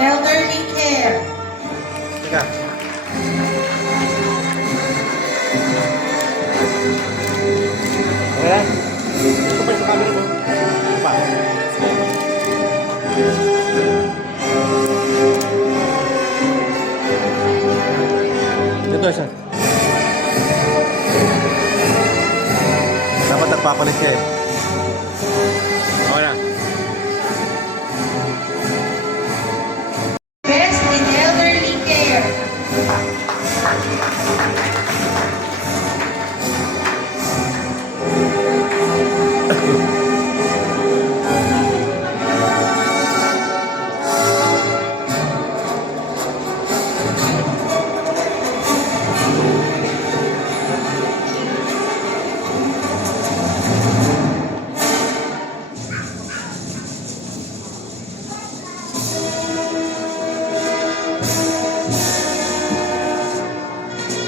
elderly care. Teka. Ayan. Ito pa yung camera mo. Ito pa. Ito isa. Dapat nagpapalit siya eh. Okay na. Best in elderly care.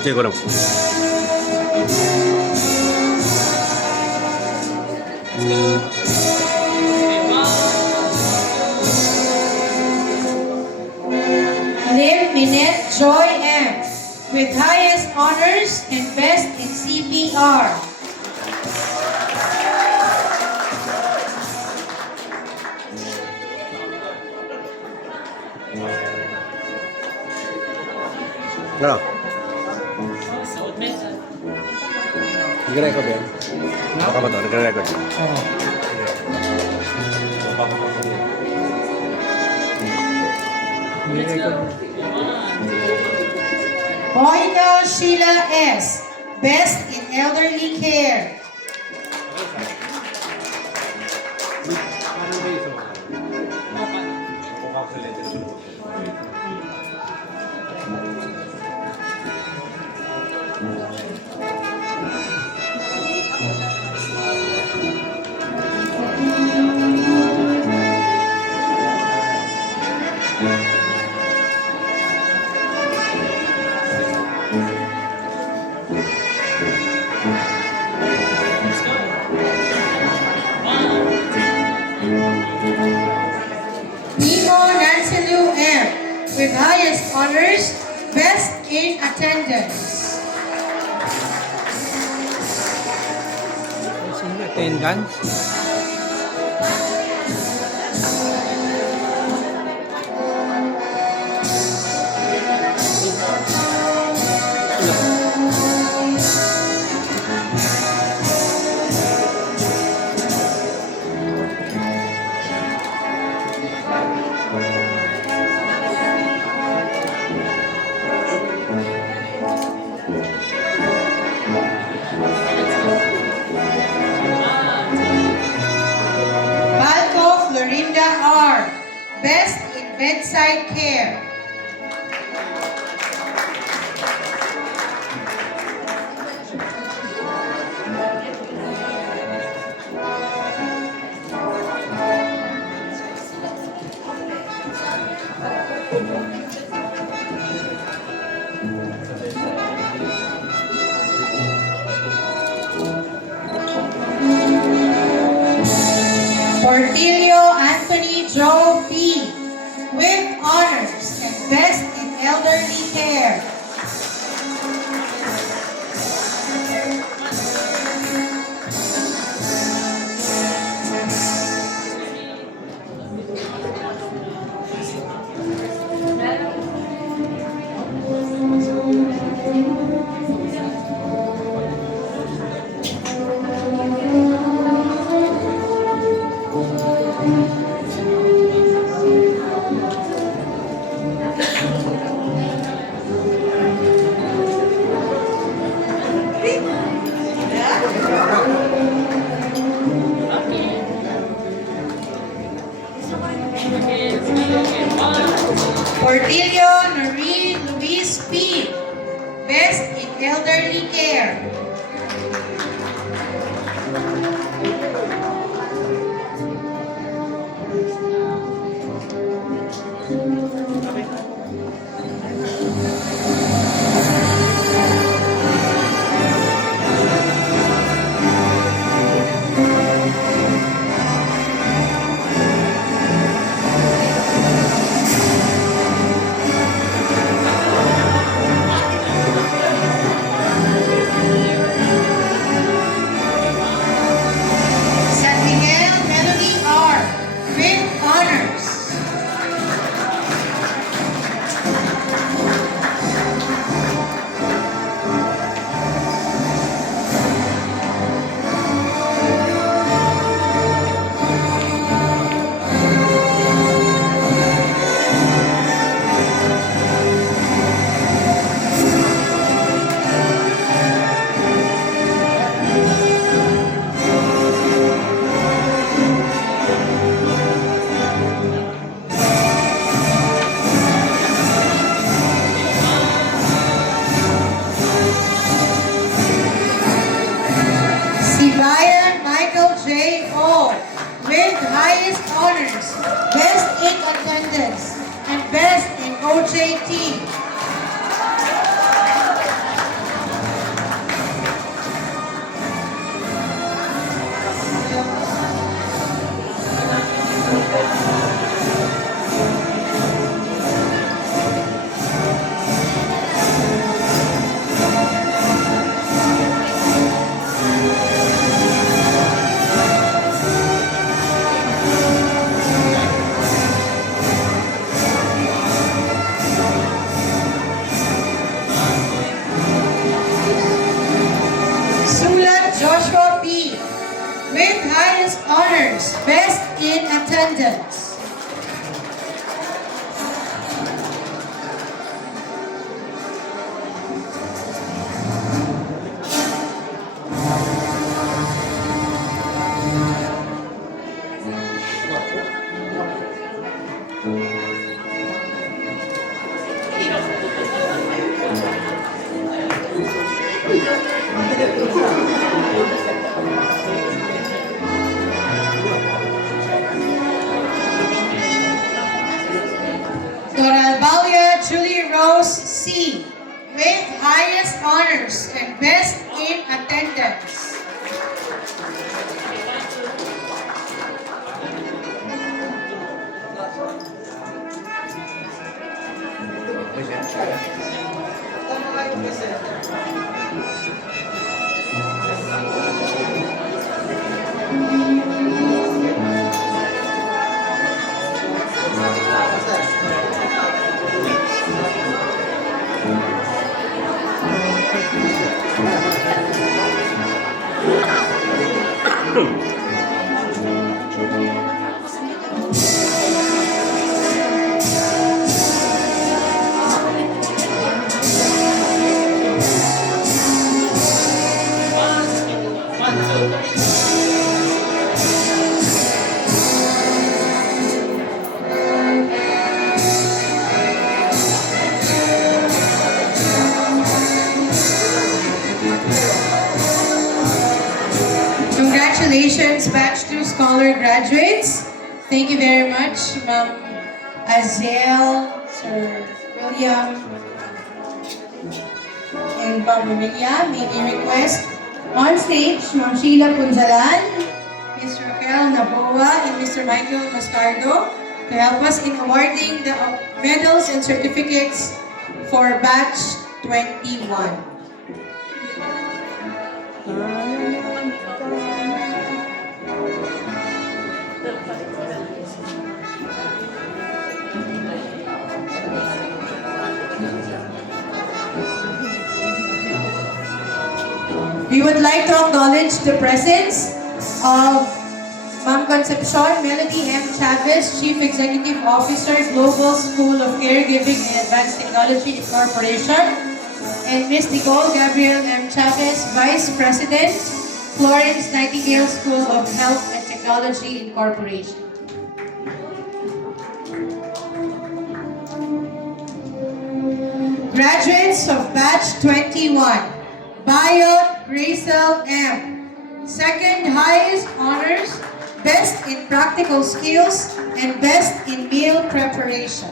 Sige ko lang. Liv Minette Joy M. With highest honors and best in CPR. Ano? Nag-record yan? Baka ba ito? Nag-record yan? Oo. Monica Sheila S. Best in elderly care. Nemo Nanselu M. With highest honors, best in attendance. Attendance. Balco Florinda R. Best in bedside care. Portillo Anthony Joe B. With honors and best in elderly care. Portillo Noreen Luis P. Best in elderly care. LJO with highest honors, best in attendance, and best in OJT. Sulat Joshua P. with highest honors, best in attendance. Doralbalia Julie Rose C. with highest honors and best in attendance. Congratulations, Batch 2 Scholar graduates. Thank you very much, Ma'am Azel, Sir William, and Ma'am Emilia. May we request on stage, Ma'am Sheila Punzalan, Ms. Raquel Naboa, and Mr. Michael Mascardo to help us in awarding the medals and certificates for Batch 21. We would like to acknowledge the presence of Ma'am Concepcion Melody M. Chavez, Chief Executive Officer, Global School of Caregiving and Advanced Technology Incorporation, and Ms. Nicole Gabriel M. Chavez, Vice President, Florence Nightingale School of Health and Technology Incorporation. Graduates of Batch 21, Bayot Gracel M. Second highest honors, best in practical skills, and best in meal preparation.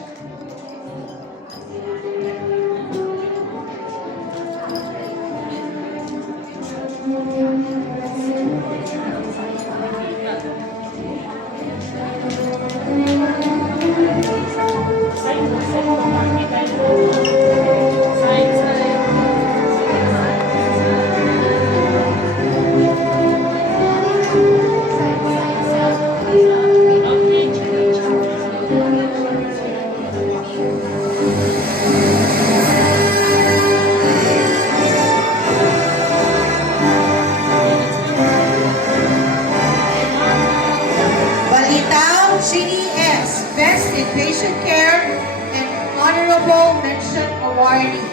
Best in Patient Care and Honorable Mention Awardee.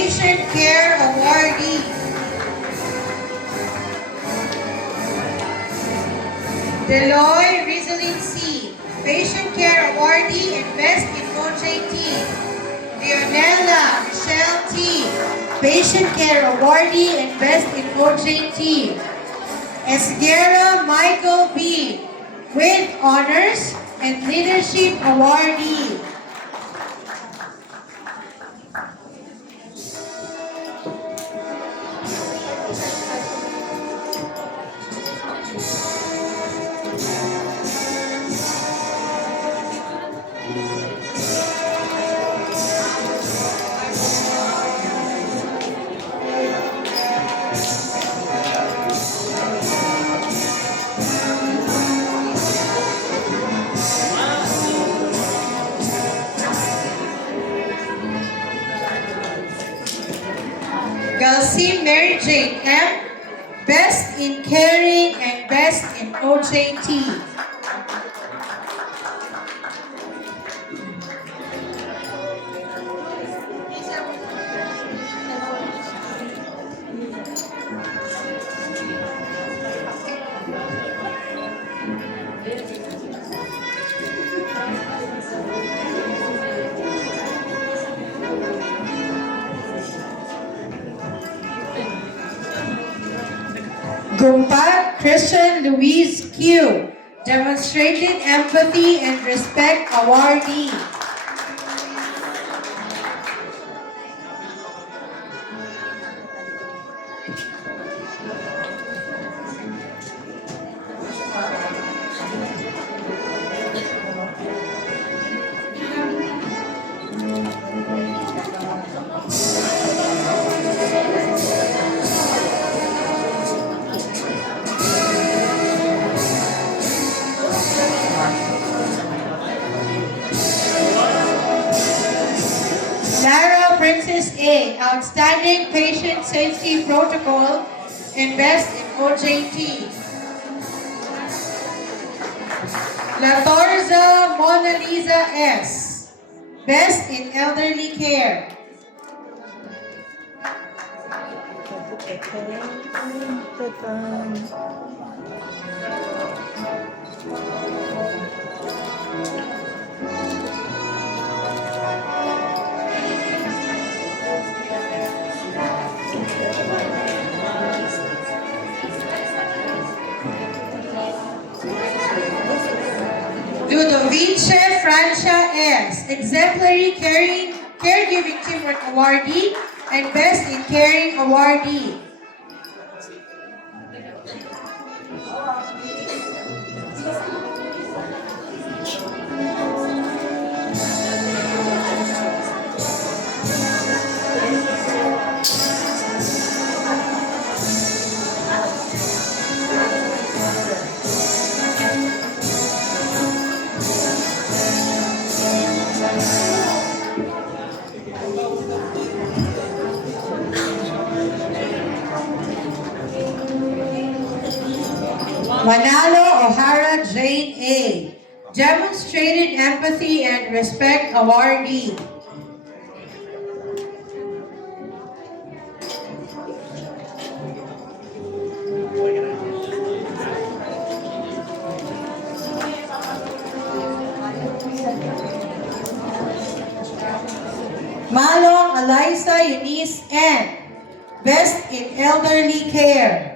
Patient Care Awardee. Deloy Rizalin C. Patient Care Awardee and Best in OJT. Leonella Michelle T. Patient Care Awardee and Best in OJT. Esguerra Michael B. With Honors and Leadership Awardee. Galsim Mary Jane M. Best in Caring and Best in OJT. Gumpat Christian Louise Q. Demonstrated Empathy and Respect Awardee. Lara Princess A. Outstanding Patient Safety Protocol and Best in OJT. La Torza Mona Lisa S. Best in Elderly Care. Ludovice Francia S. Exemplary Caregiving Teamwork Awardee and Best in Caring Awardee. Manalo O'Hara Jane A. Demonstrated Empathy and Respect Awardee. Malong Eliza Eunice N. Best in Elderly Care.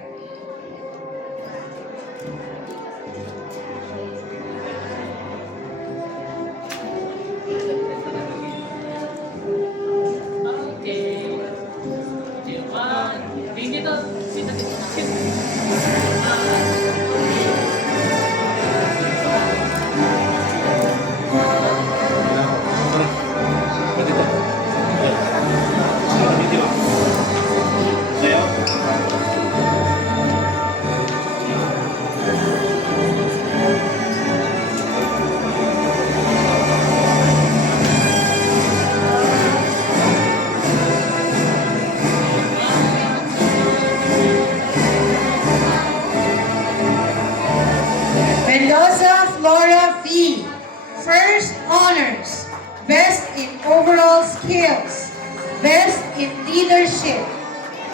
leadership,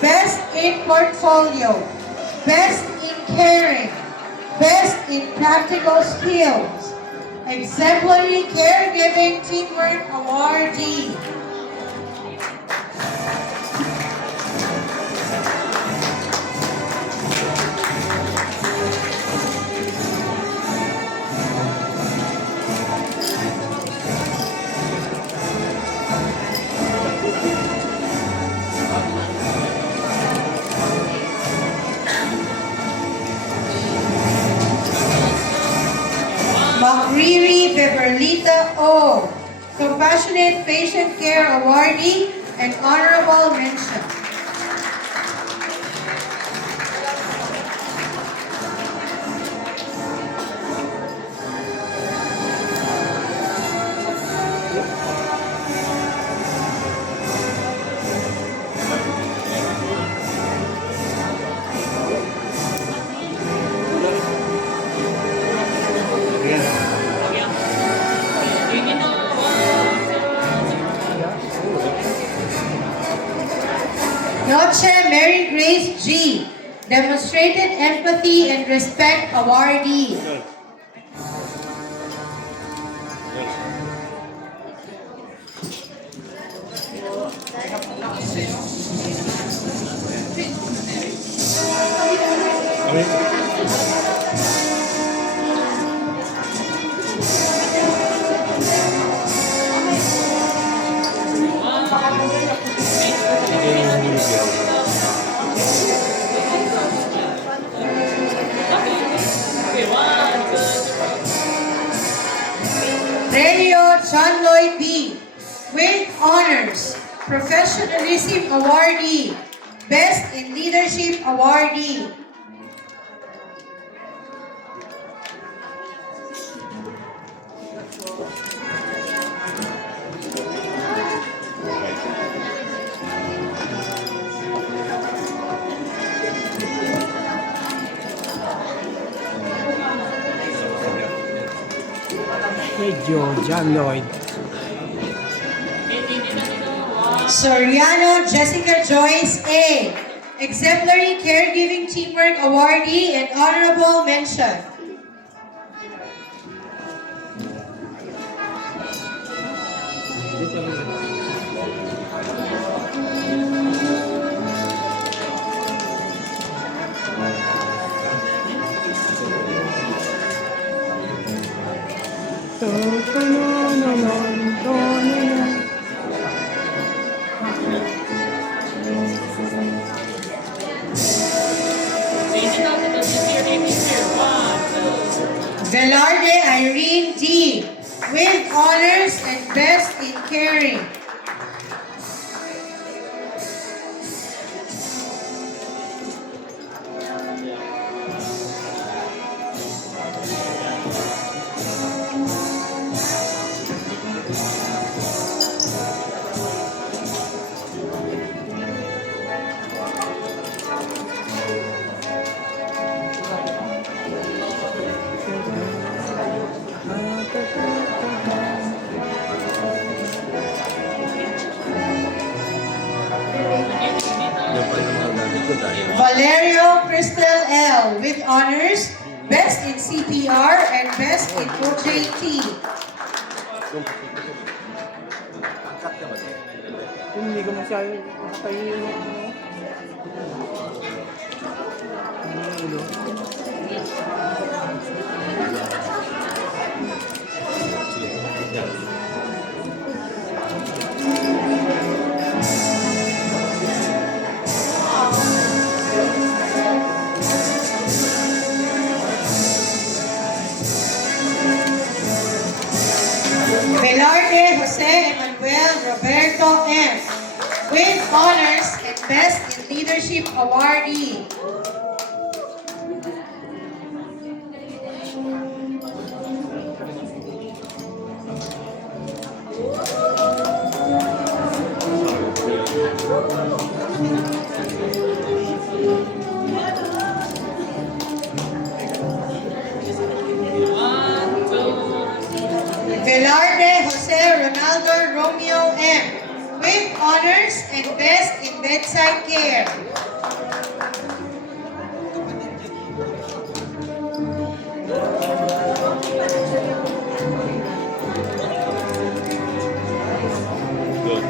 best in portfolio, best in caring, best in practical skills, exemplary caregiving teamwork awardee. McReary Beverlita O, Compassionate Patient Care Awardee and Honorable Mention. Noche Mary Grace G, Demonstrated Empathy and Respect Awardee. Relio John Lloyd B, with honors, Professionalism Awardee, Best in Leadership Awardee. Medyo John Lloyd. Soriano Jessica Joyce A, Exemplary Caregiving Teamwork Awardee and Honorable Mention. Velarde Irene D, with honors and best in caring. Valerio Cristel L, with honors, best in CPR and best in OJT. Hindi ko masyado tayo yung Velarde Jose Emmanuel Roberto M, with honors and best in leadership awardee. Velarde Jose Ronaldo Romeo M, with honors and best in Bedside Care. Good.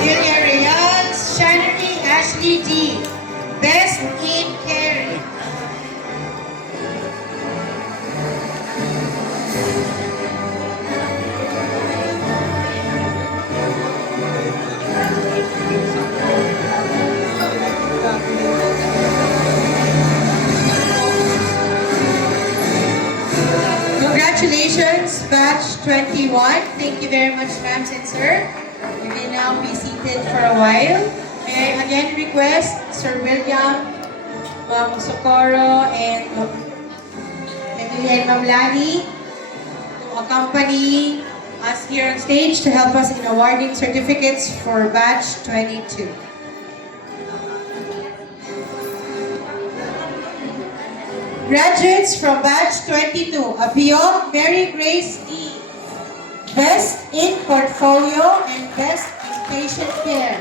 Villarreal Shannery Ashley D. Best in Caring. Congratulations, batch 21. Thank you very much, ma'am and sir. You may now be seated for a while. May I again request Sir William, Ma'am Socorro, and Emily and Ma'am Lani to accompany us here on stage to help us in awarding certificates for batch 22. Graduates from batch 22, Abiog Mary Grace E. Best in Portfolio and Best in Patient Care.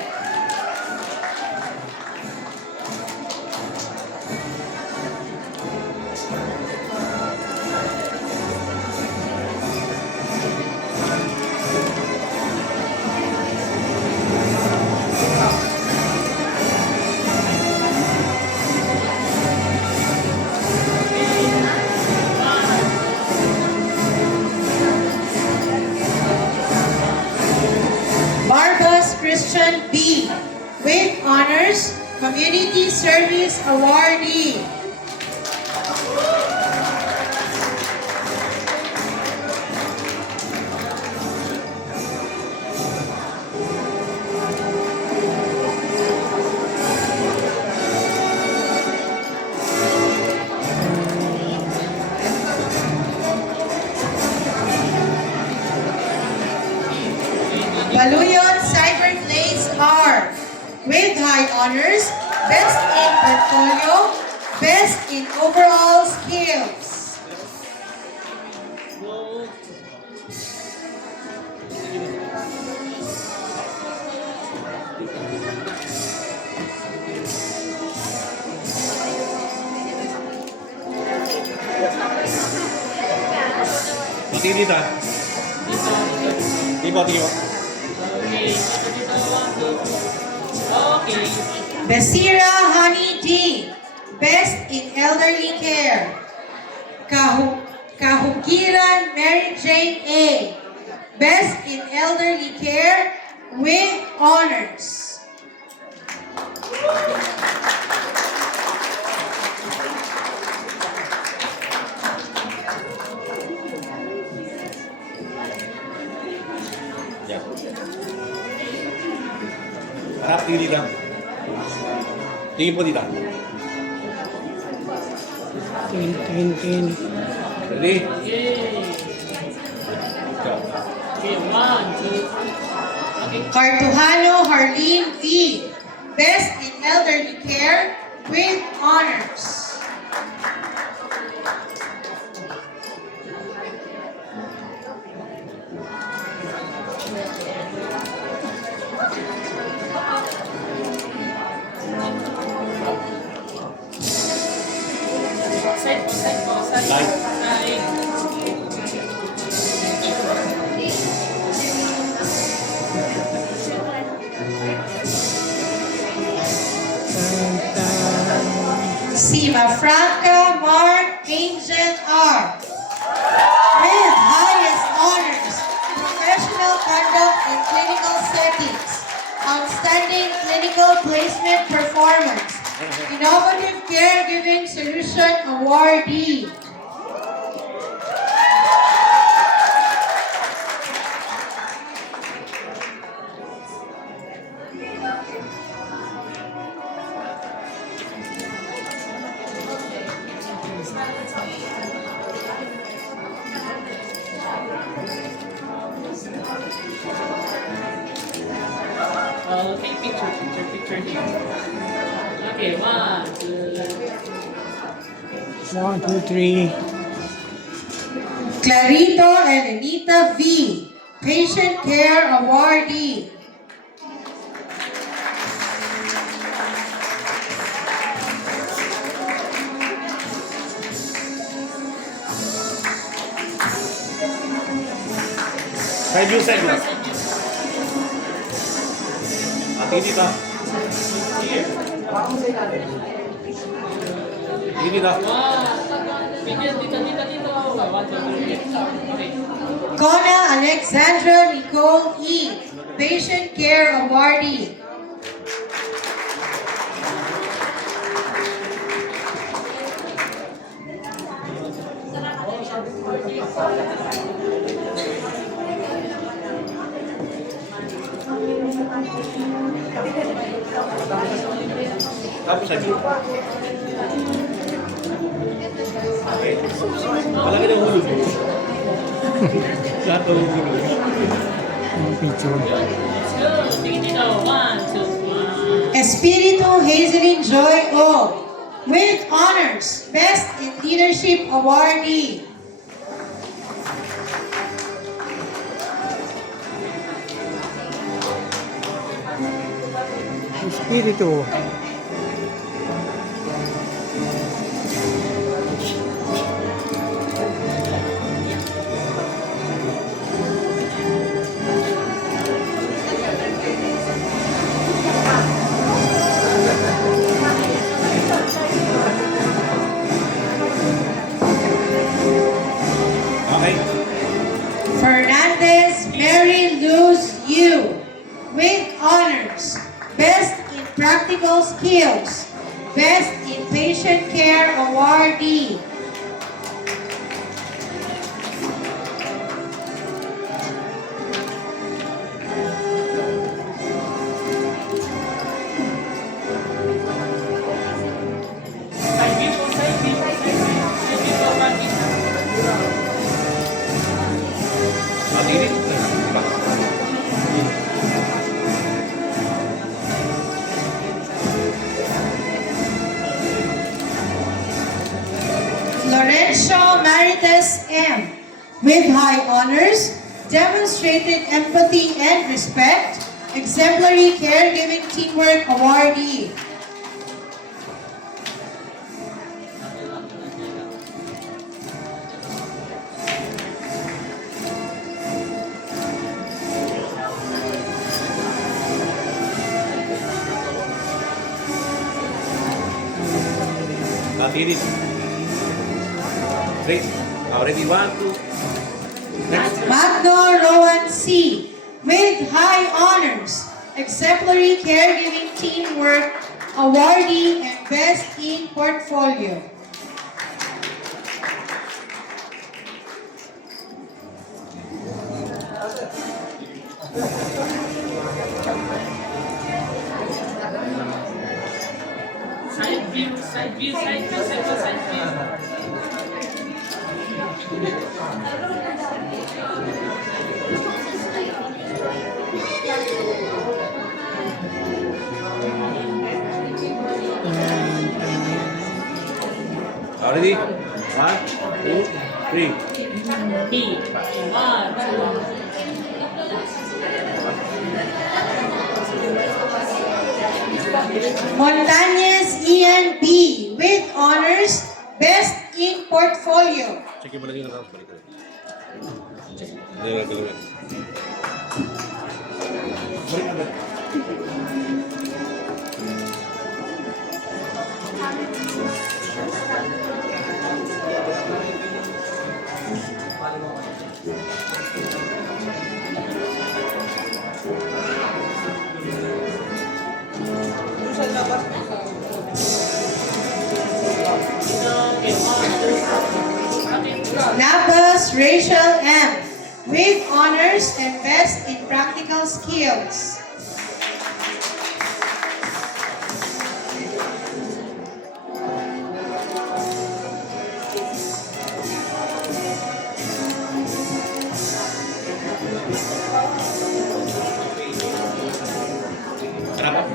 Barbas Christian B. With honors, Community Service Awardee. Baluyon Cyberplace R. With high honors, Best in Portfolio, Best in Overall Skills. Tingin dito. Tingin mo. Basira Honey D. Best in Elderly Care. Kahugiran Mary Jane A. Best in Elderly Care with honors. Yeah. Harap, tingin dito. Tingin po dito. Tingin. Ready? Go. Cartujano Harleen V. Best in Elderly Care with honors. Light. Sima Franca Mark Angel R. With highest honors, professional conduct in clinical settings, outstanding clinical placement performance, innovative caregiving solution awardee. Take picture. Okay, 1, 2. 1, 2, 3. Clarito Elenita V, Patient Care Awardee. Side view, side view. Tingin dito. Tingin dito. Dito, dito, dito. 1, 2, 3. Okay. Kona Alexandra Nicole E, Patient Care Awardee. Tapos side view. Okay. Malaki na hulog mo. Lahat ng hulog mo. Mga picture. Let's go. Tingin dito. 1, 2, 1. Espiritu Hazelin Joy O, with honors, Best in Leadership Awardee. Espiritu. Okay. Fernandez Mary Luz Yu, with honors, Best in Practical Skills, Best in Patient Care Awardee. Side view po, side view. Side view po, Martin. Tingin dito. Diba? Florencio Marites M, with high honors, demonstrated empathy and respect, exemplary caregiving teamwork awardee. Tingin dito. Great. Already 1, 2. Next. Magno Rowan C, with high honors, exemplary caregiving teamwork awardee and best in portfolio. Side view, side view, side view, side view, side view. Already? 1, 2, 3. B. 1, 2. Montañez Ian B, with honors, best in portfolio. Check mo lagi na tapos balik ko. Check. Hindi na gawin. Balik na. Nabas Rachel M, with honors and best in practical skills. Kenapa?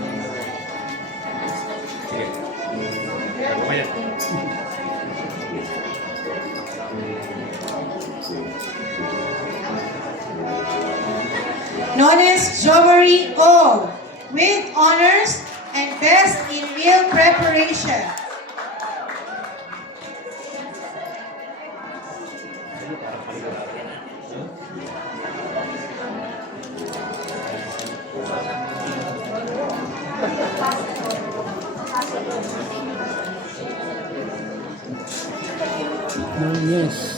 Sige. Ano kaya? Ordones Jomari O. With honors and best in meal preparation. Yes.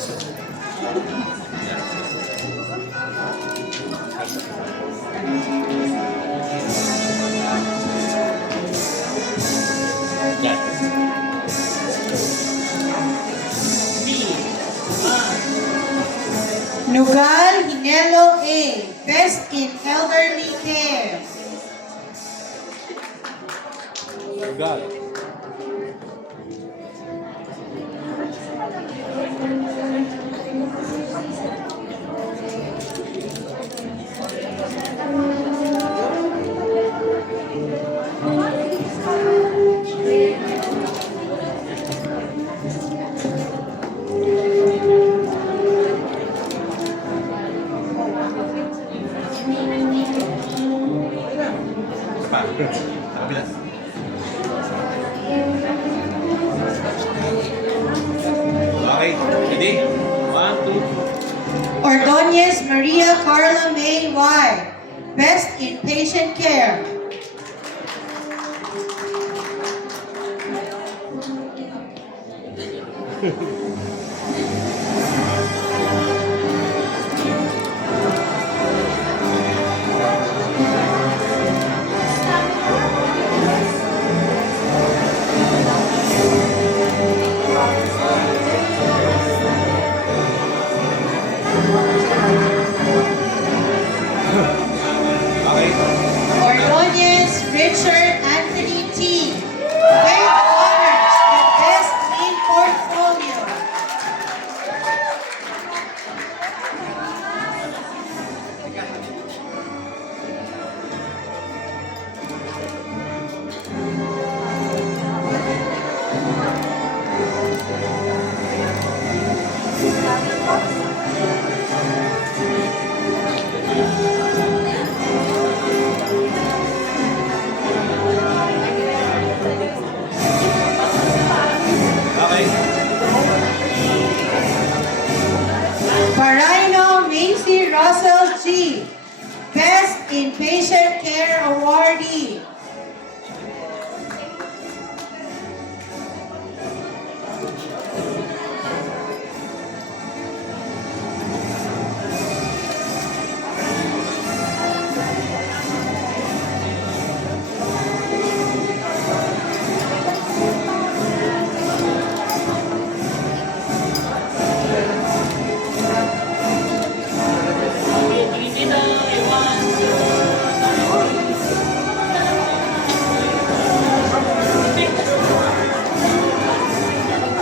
Yan. Nugal Hinelo A. Best in elderly care. Lugar. Sa kabila. Okay, ready? 1, 2. Ordonez Maria Carla May Y. Best in patient care. Okay. Ordonez Richard Anthony T. With honors and best in portfolio. Okay. Barino Macy Russell G. Best in patient care awardee.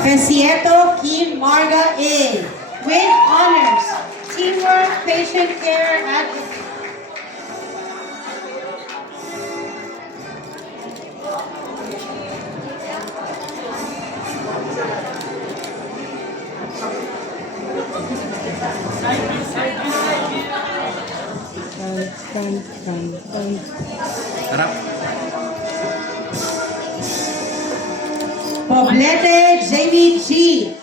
Pesieto Kim Marga A. With honors, teamwork, patient care advocate. Tan. Harap. Poblete Jamie G.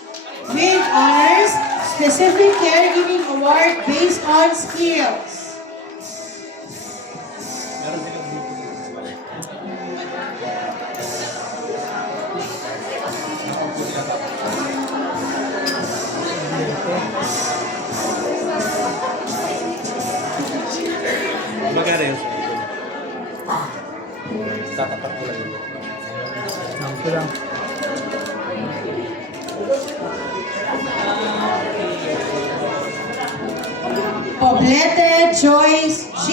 With honors, specific caregiving award based on skills. Magkano yun? Tatapat ko lang yun. Sampo lang. Poblete Joyce G.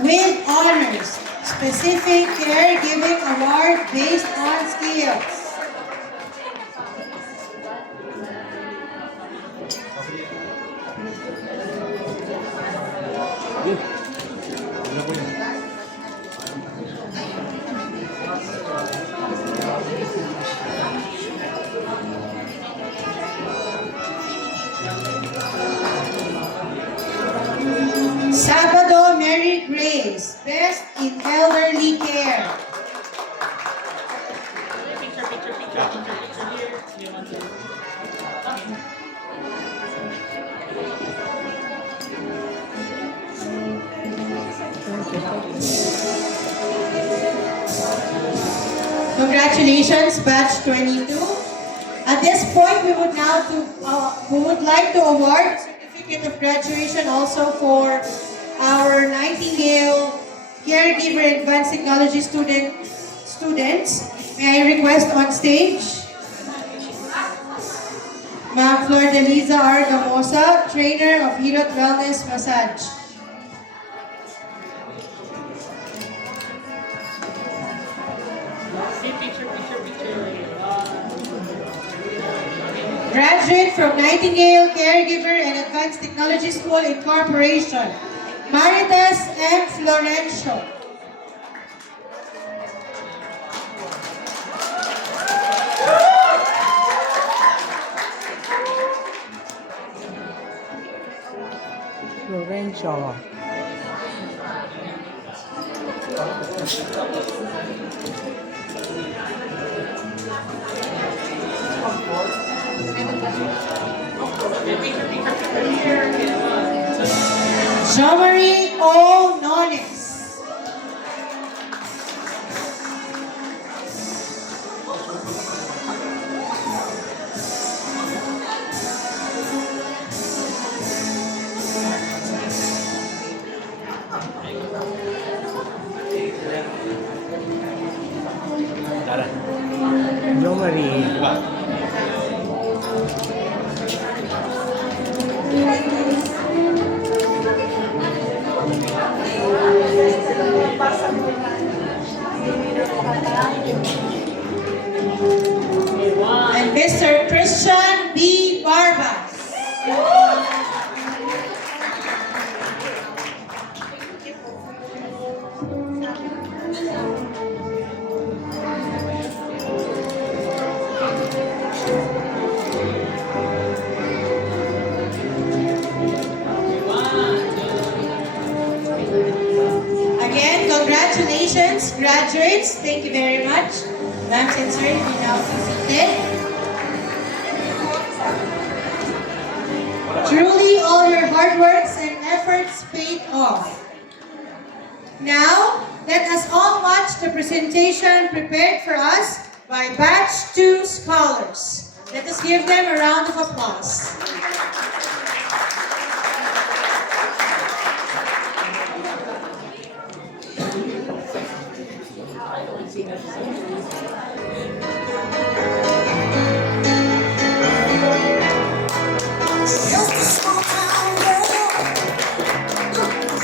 With honors, specific caregiving award based on skills. Ano po yun? Sabado Mary Congratulations, batch 22. At this point, we would like to award a certificate of graduation also for our Nightingale Caregiver Advanced Technology students. May I request on stage Ma'am Flor Deliza R. Gamosa, trainer of Hilot Wellness Massage. See, picture. Graduate from Nightingale Caregiver and Advanced Technology School Incorporation, Maritas M. Florencio. Lorenzo. Jean-Marie O. Nones. Tara. Jo Marie. Diba? And Mr. Christian B. Barbas. Again, congratulations, graduates. Thank you very much. Ma'am and sir, you may now be seated. Truly, all your hard works and efforts paid off. Now, let us all watch the presentation prepared for us by Batch 2 scholars. Let us give them a round of applause. Just a small town girl,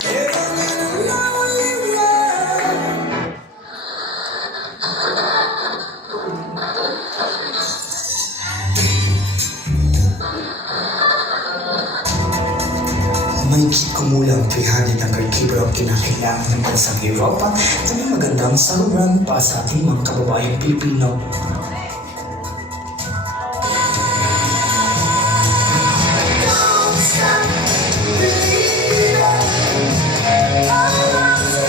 living in a lonely world. Mahigit kumulang 300 ang caregiver ang kinakailangan ng bansang Europa na may magandang saluran para sa ating mga kababayang Pilipino. Don't stop believing. Hold on to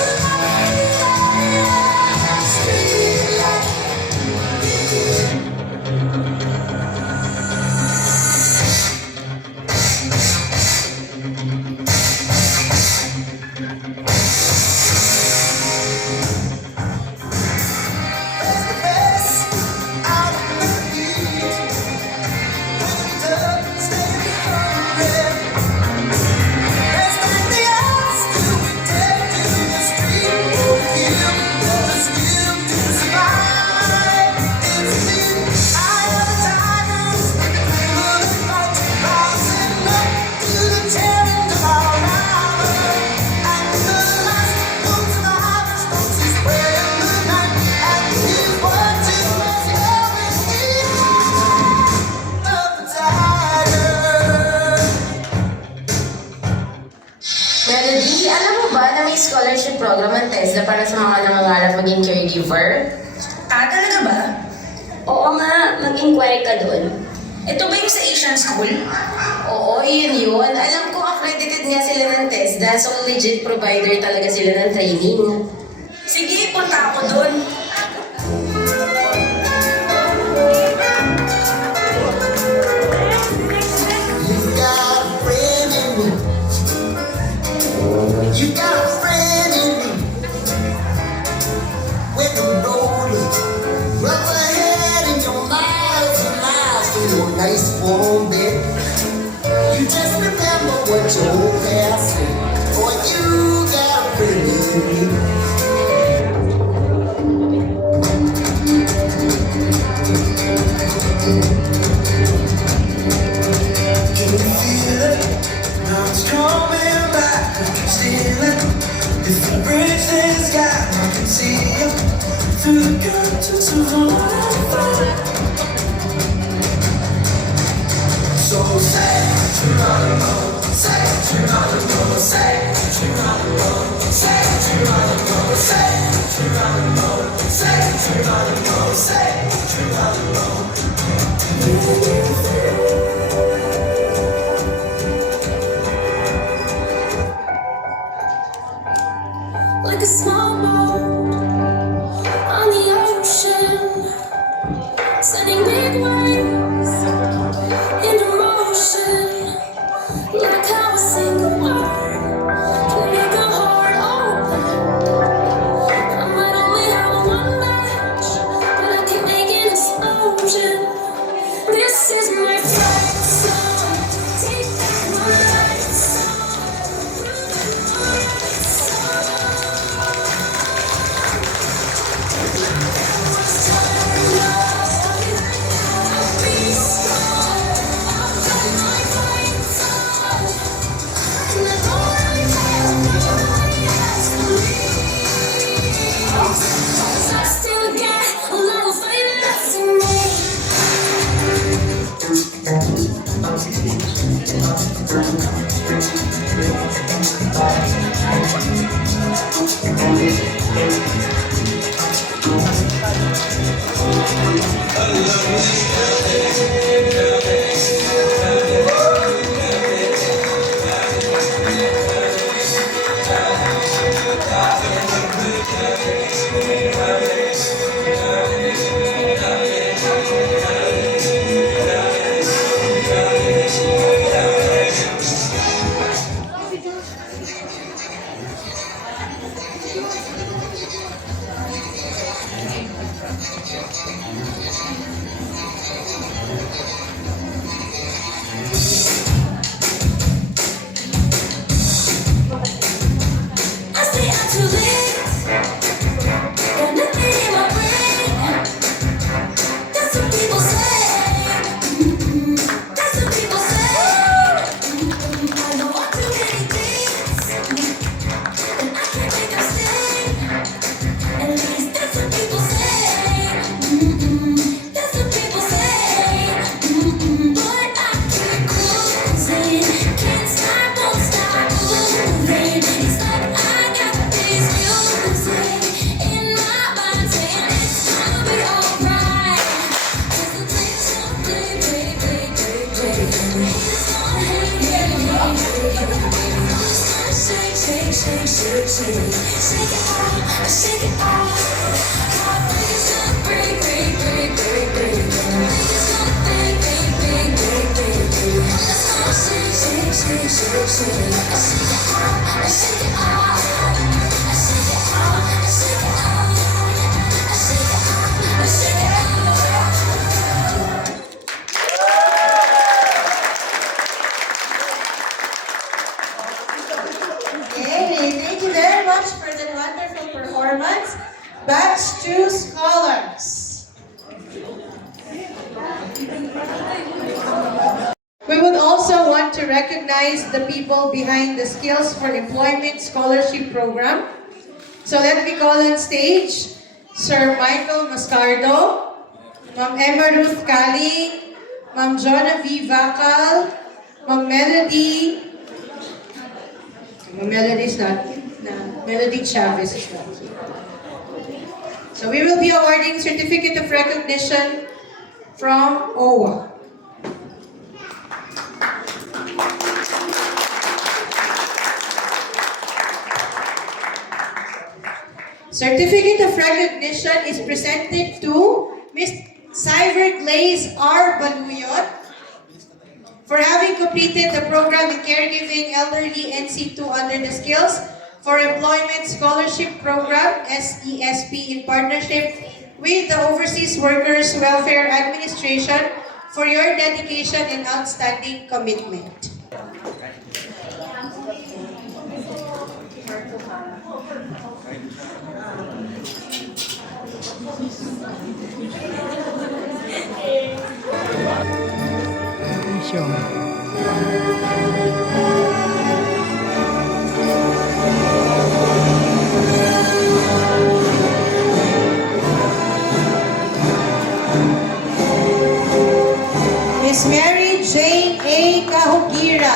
my street light. That's the best out of the beat. Wind up, stay hungry. Let's make the odds till we take to the street. Kill the skill to survive. It's me, eye of the tigers, full of fight, rising up to the challenge of our rival. And the last moves of the harvest don't cease spreading the night. And here's what you must know is the eye of the tiger. Melody, alam mo ba na may scholarship program ang TESDA para sa mga nangangarap maging caregiver? Talaga ba? Oo nga, mag-inquire ka doon. Ito ba yung sa Asian School? Oo, yun. Alam ko accredited nga sila ng TESDA, so legit provider talaga sila ng training. Sige, punta ako doon. You got a friend in me. You got a friend in me. When the road runs So that's it. Boy, you got a pretty Can you feel it? Now it's coming back. I can steal it. If I bridge this gap, I can see you through the curtains of the light. So say Geronimo, say Geronimo, say Geronimo, say Geronimo, say Geronimo, say Geronimo, say Geronimo. Like a small boat on the ocean, sending big waves into motion. Like how a single word can make a heart open. I might only have one match, but I can make an explosion. This is my fight song. Take back my life song. My life song. Yay! Thank you very much for that wonderful performance. Batch 2 scholars. We would also want to recognize the people behind the Skills for Employment Scholarship Program. So let me call on stage Sir Michael Mascardo, Ma'am Emma Ruth Kaling, Ma'am Jonna V. Vacal, Ma'am Melody is not here. No, Melody Chavez is not here. So we will be awarding Certificate of Recognition from OWA. Certificate of Recognition is presented to Ms. Cyber Glaze R. Baluyot for having completed the program in Caregiving Elderly NC2 under the Skills for Employment Scholarship Program, SESP, in partnership with the Overseas Workers Welfare Administration for your dedication and outstanding commitment. Mission. Miss Mary Jane A. Cahugira.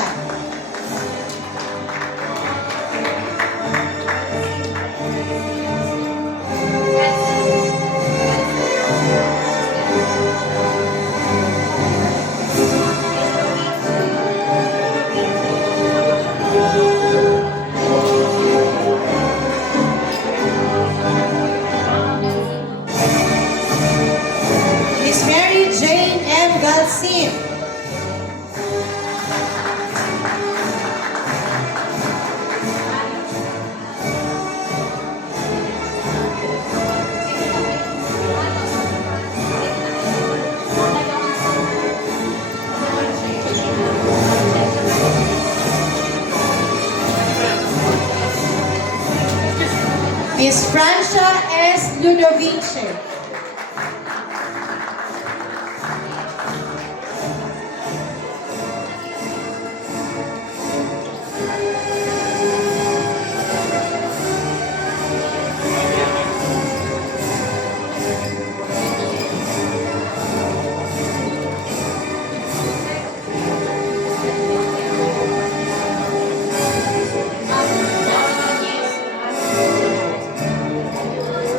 Miss Mary Jane M. Galsim. Miss Francia S. Ludovice.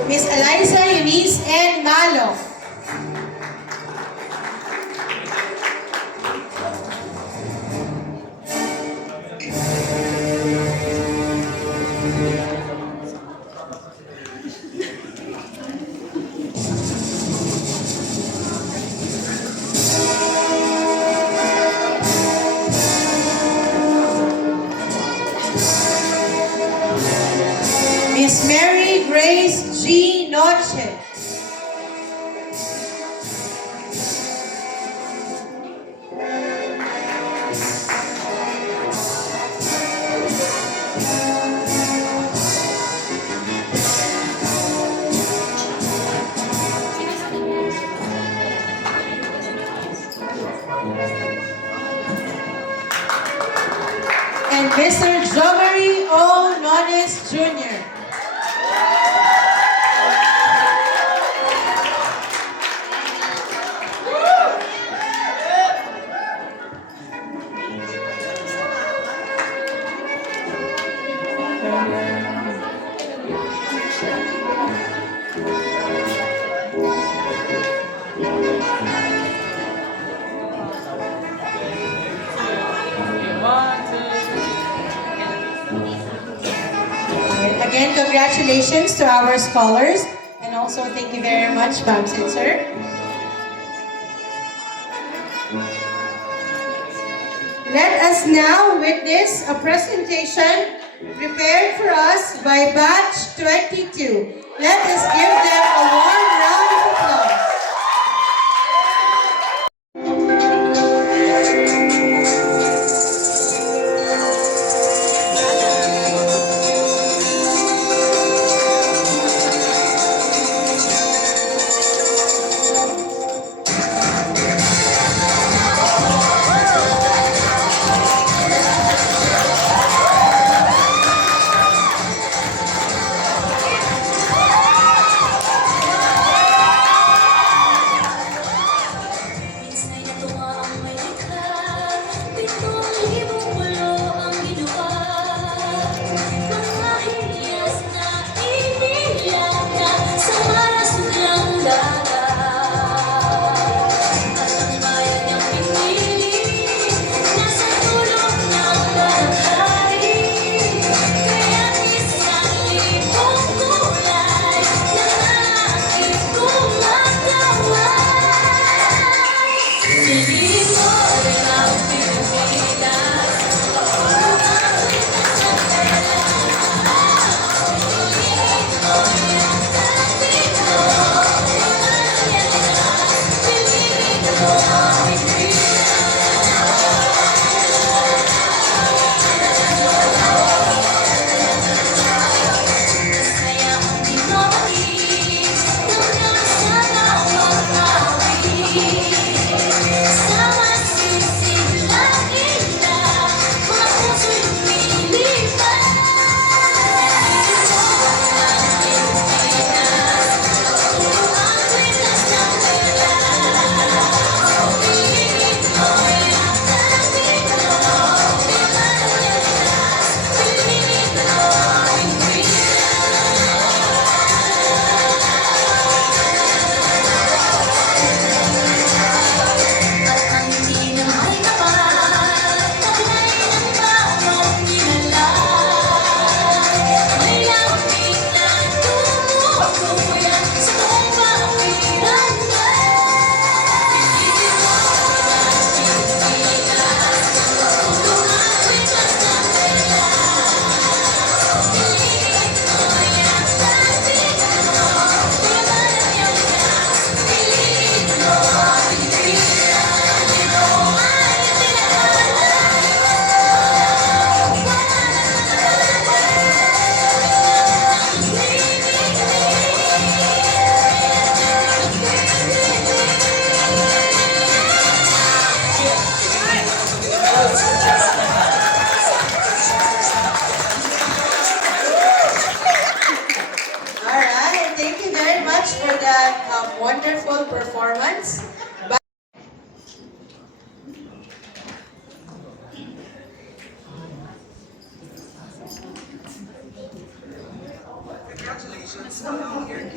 Miss Eliza Eunice N. Malo. Miss Mary Grace G. Noche. And Mr. Jomari O. Nones Jr. Again, congratulations to our scholars, and also thank you very much, Babson, sir. Let us now witness a presentation prepared for us by Batch 22. Let us give them a warm round of applause.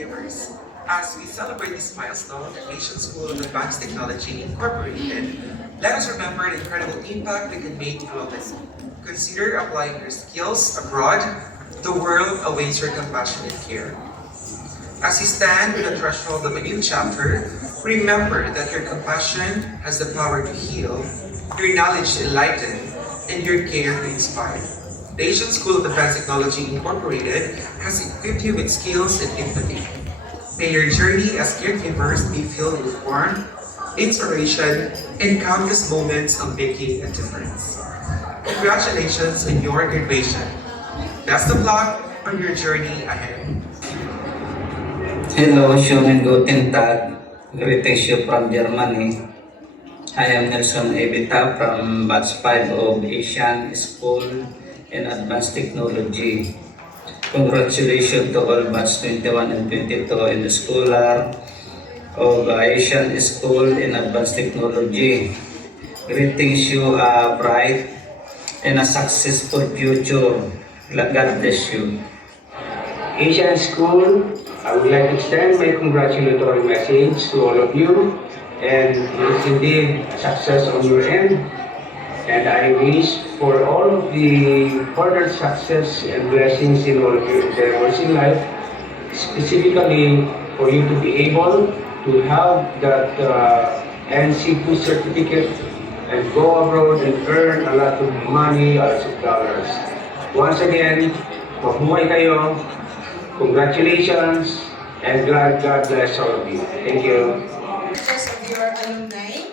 caregivers. As we celebrate this milestone at Asian School of Advanced Technology Incorporated, let us remember the incredible impact we can make globally. Consider applying your skills abroad. The world awaits your compassionate care. As you stand on the threshold of a new chapter, remember that your compassion has the power to heal, your knowledge to enlighten, and your care to inspire. The Asian School of Advanced Technology Incorporated has equipped you with skills and empathy. May your journey as caregivers be filled with warmth, inspiration, and countless moments of making a difference. Congratulations on your graduation. Best of luck on your journey ahead. Hello, schönen guten Tag. Greetings you from Germany. I am Nelson Evita from Batch 5 of Asian School in Advanced Technology. Congratulations to all Batch 21 and 22 in the scholar of Asian School in Advanced Technology. Greetings you a bright and a successful future. God bless you. Asian School, I would like to extend my congratulatory message to all of you, and it is indeed a success on your end. And I wish for all of the further success and blessings in all of your endeavors in life, specifically for you to be able to have that NC2 certificate and go abroad and earn a lot of money, lots of dollars. Once again, mabuhay kayo. Congratulations, and God bless all of you. Thank you. Members of your alumni.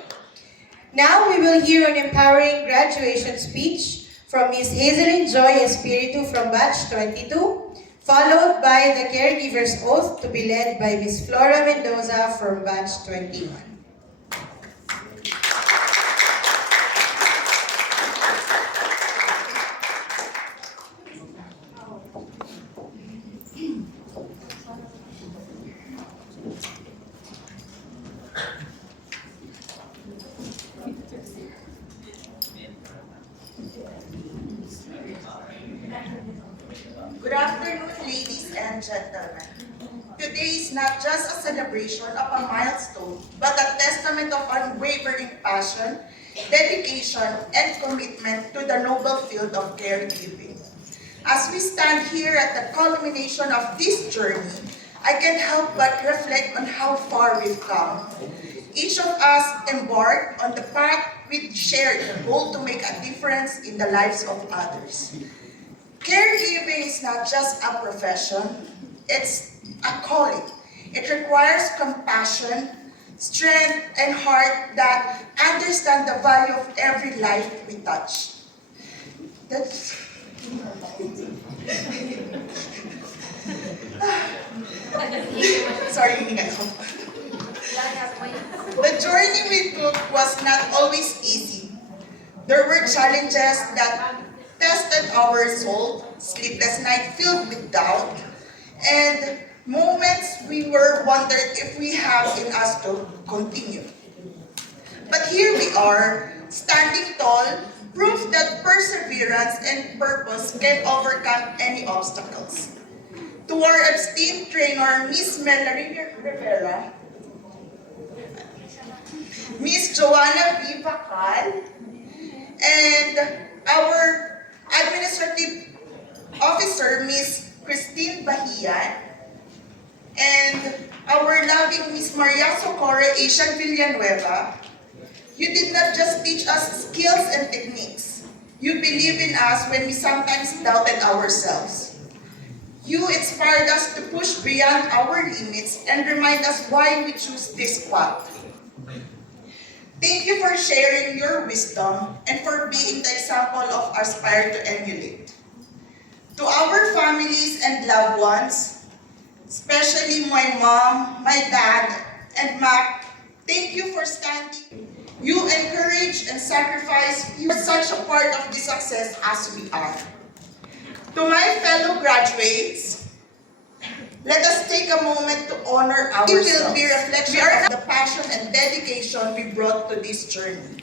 Now we will hear an empowering graduation speech from Ms. Hazelyn Joy Espiritu from Batch 22, followed by the caregiver's oath to be led by Ms. Flora Mendoza from Batch 21. Good afternoon, ladies and gentlemen. Today is not just a celebration of a milestone, but a testament of unwavering passion, dedication, and commitment to the noble field of caregiving. As we stand here at the culmination of this journey, I can't help but reflect on how far we've come. Each of us embarked on the path with shared the goal to make a difference in the lives of others. Caregiving is not just a profession, it's a calling. It requires compassion, strength, and heart that understand the value of every life we touch. Sorry, the journey we took was not always easy. There were challenges that tested our resolve, sleepless nights filled with doubt, and moments we were wondered if we have in us to continue. But here we are, standing tall, proof that perseverance and purpose can overcome any obstacles. To our esteemed trainer, Miss Melanie Rivera, Miss Joanna V. Bacal, and our Administrative Officer, Miss Christine Bahia, and our loving Miss Maria Socorro Asian Villanueva, you did not just teach us skills and techniques. You believed in us when we sometimes doubted ourselves. You inspired us to push beyond our limits and remind us why we choose this path. Thank you for sharing your wisdom and for being the example of aspire to emulate. To our families and loved ones, especially my mom, my dad, and Mac, thank you for standing. You encourage and sacrifice. You are such a part of the success as we are. To my fellow graduates, let us take a moment to honor ourselves. It will be a reflection of the passion and dedication we brought to this journey,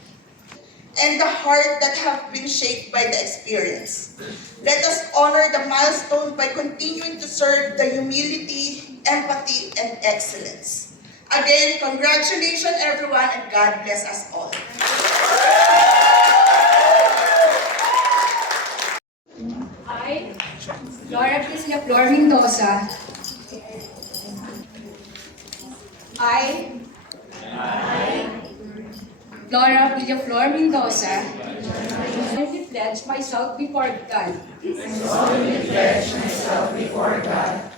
and the heart that have been shaped by the experience. Let us honor the milestone by continuing to serve the humility, empathy, and excellence. Again, congratulations everyone and God bless us all. I, Laura Priscilla Flor Mendoza. I, Laura Priscilla Flor Mendoza. I pledge myself before God.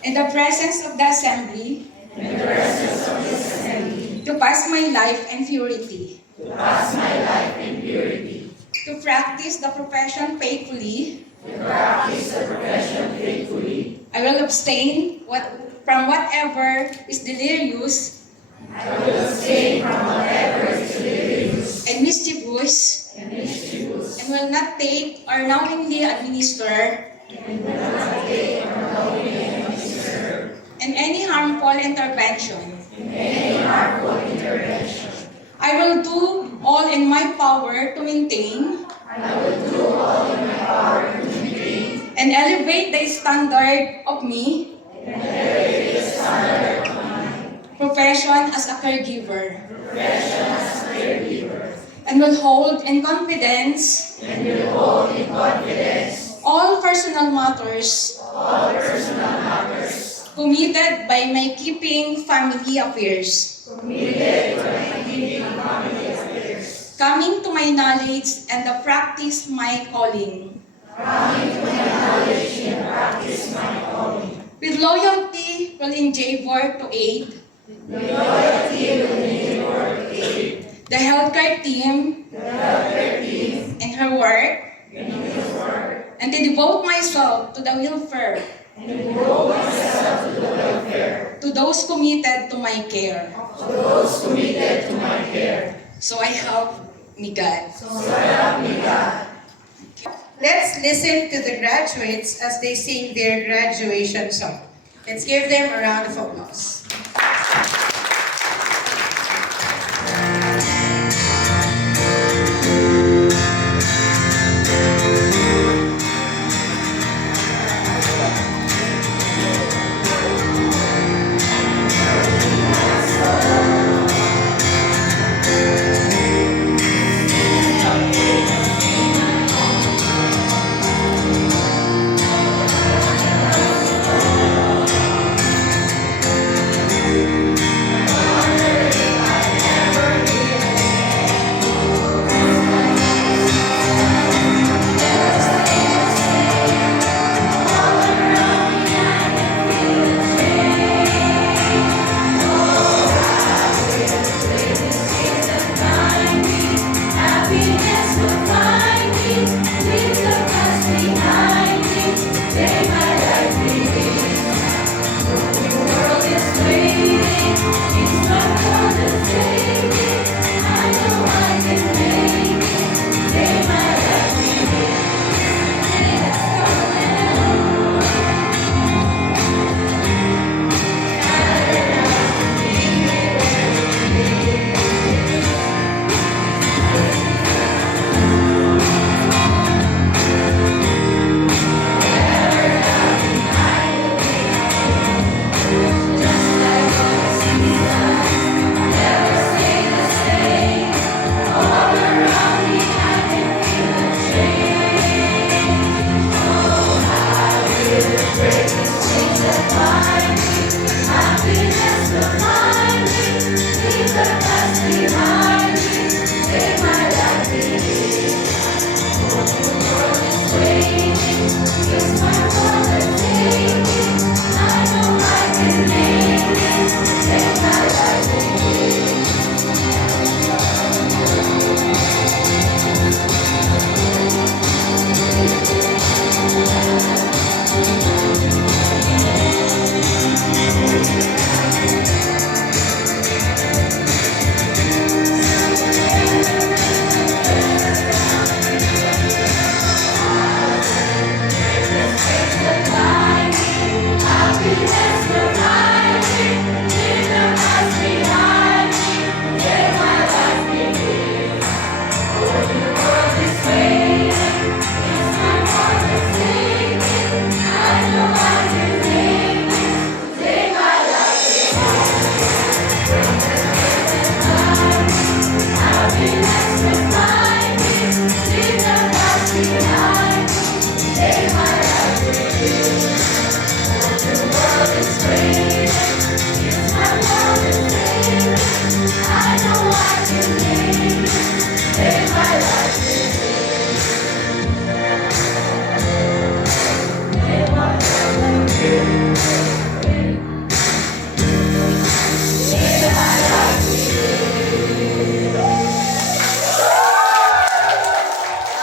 In the presence of the assembly. To pass my life in purity. To practice the profession faithfully. I will abstain from whatever is delirious. And mischievous. And will not take or knowingly administer. In any harmful intervention. I will do all in my power to maintain. And elevate the standard of me. Profession as a caregiver. And will hold in confidence. All personal matters. Committed by my keeping family affairs. Coming to my knowledge and the practice my calling. With loyalty will endeavor to aid. The healthcare team. In her work. And to devote myself to the welfare. To those committed to my care. So I help me God. Let's listen to the graduates as they sing their graduation song. Let's give them a round of applause.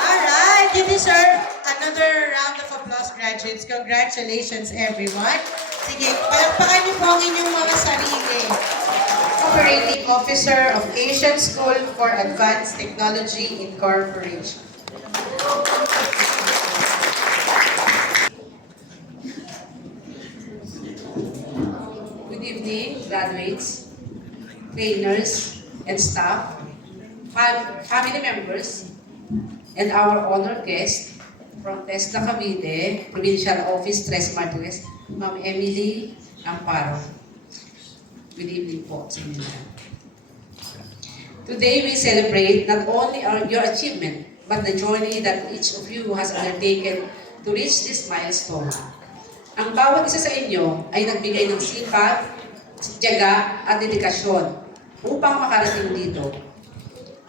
Alright, you deserve another round of applause, graduates. Congratulations, everyone. Sige, palakpakan niyo po ang inyong mga sarili. Operating Officer of Asian School for Advanced Technology Incorporation. Good evening, graduates, trainers, and staff, family members, and our honored guest from TESDA Cavite, Provincial Office Tres Martires, Ma'am Emily Amparo. Good evening po sa inyo lahat. Today we celebrate not only your achievement, but the journey that each of you has undertaken to reach this milestone. Ang bawat isa sa inyo ay nagbigay ng sipag, tiyaga at dedikasyon upang makarating dito.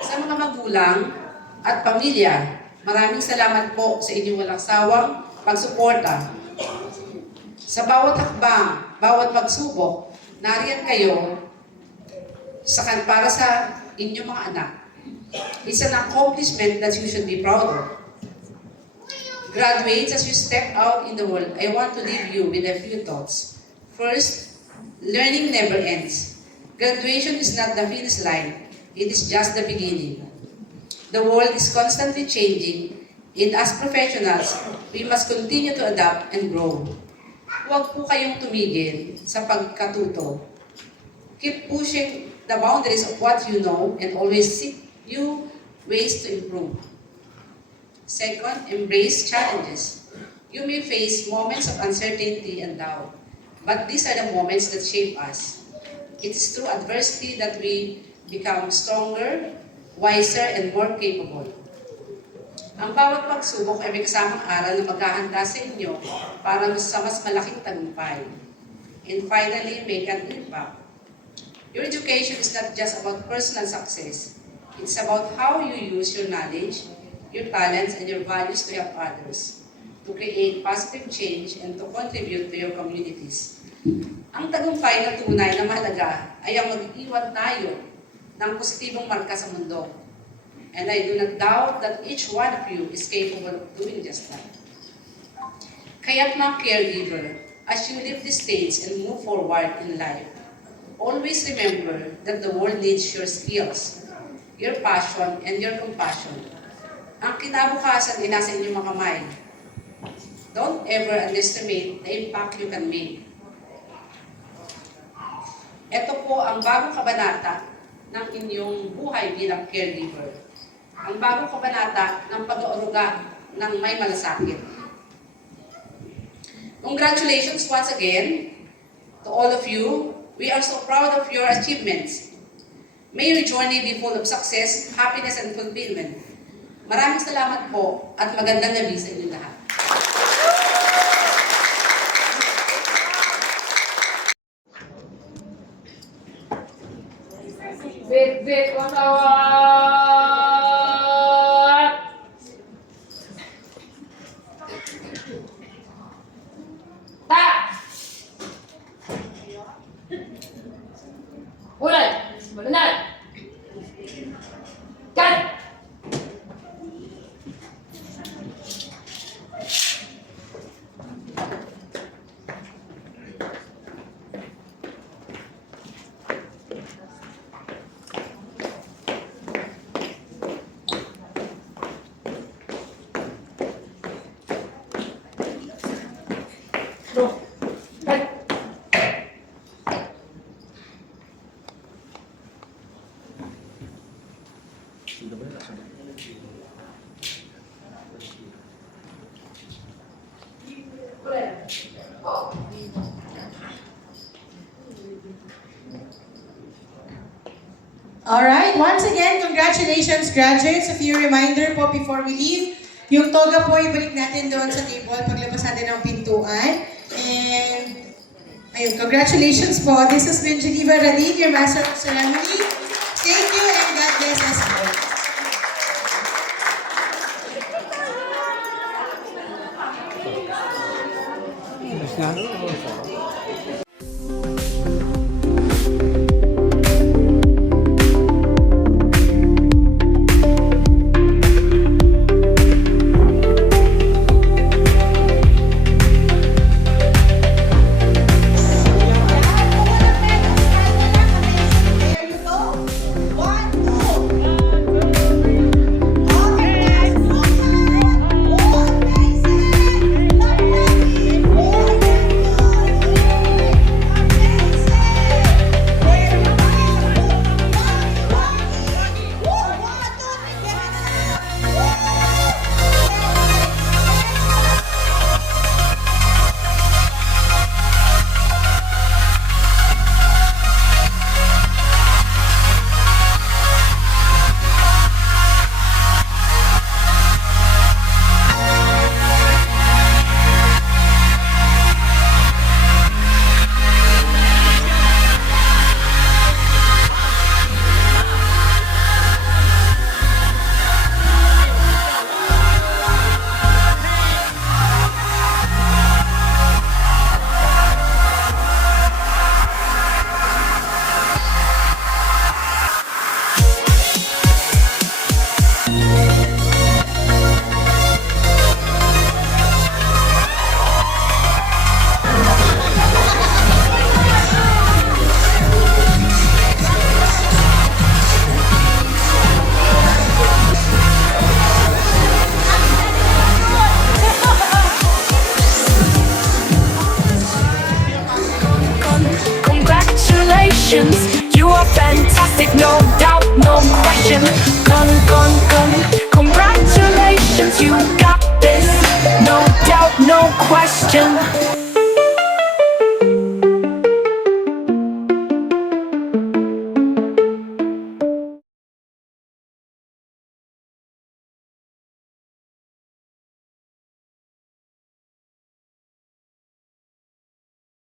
Sa mga magulang at pamilya, maraming salamat po sa inyong walang sawang pagsuporta. Sa bawat hakbang, bawat pagsubok, nariyan kayo para sa inyong mga anak. It's an accomplishment that you should be proud of. Graduates, as you step out in the world, I want to leave you with a few thoughts. First, learning never ends. Graduation is not the finish line. It is just the beginning. The world is constantly changing, and as professionals, we must continue to adapt and grow. Huwag po kayong tumigil sa pagkatuto. Keep pushing the boundaries of what you know and always seek new ways to improve. Second, embrace challenges. You may face moments of uncertainty and doubt, but these are the moments that shape us. It is through adversity that we become stronger, wiser, and more capable. Ang bawat pagsubok ay may kasamang aral na maghahanda sa inyo para sa mas malaking tagumpay. And finally, make an impact. Your education is not just about personal success. It's about how you use your knowledge, your talents, and your values to help others, to create positive change, and to contribute to your communities. Ang tagumpay na tunay na mahalaga ay ang mag-iwan tayo ng positibong marka sa mundo. And I do not doubt that each one of you is capable of doing just that. Kaya't mga caregiver, as you leave this stage and move forward in life, always remember that the world needs your skills, your passion, and your compassion. Ang kinabukasan ay nasa inyong mga kamay. Don't ever underestimate the impact you can make. Ito po ang bagong kabanata ng inyong buhay bilang caregiver. Ang bagong kabanata ng pag-aaruga ng may malasakit. Congratulations once again to all of you. We are so proud of your achievements. May your journey be full of success, happiness, and fulfillment. Maraming salamat po at magandang gabi sa inyo lahat. Bit, watawat! Ta! Ulan! Malunan! Cut! Alright, once again, congratulations, graduates. A few reminder po before we leave. Yung toga po, ibalik natin doon sa table paglabas natin ng pintuan. And, ayun, congratulations po. This has been Geneva Radin, your Master of Ceremony. Thank you and God bless us all. There you go. 1, 2. Okay, guys. Amazing. Not ready. Congratulations, you are fantastic, no doubt, no question. Congratulations, you got this, no doubt, no question.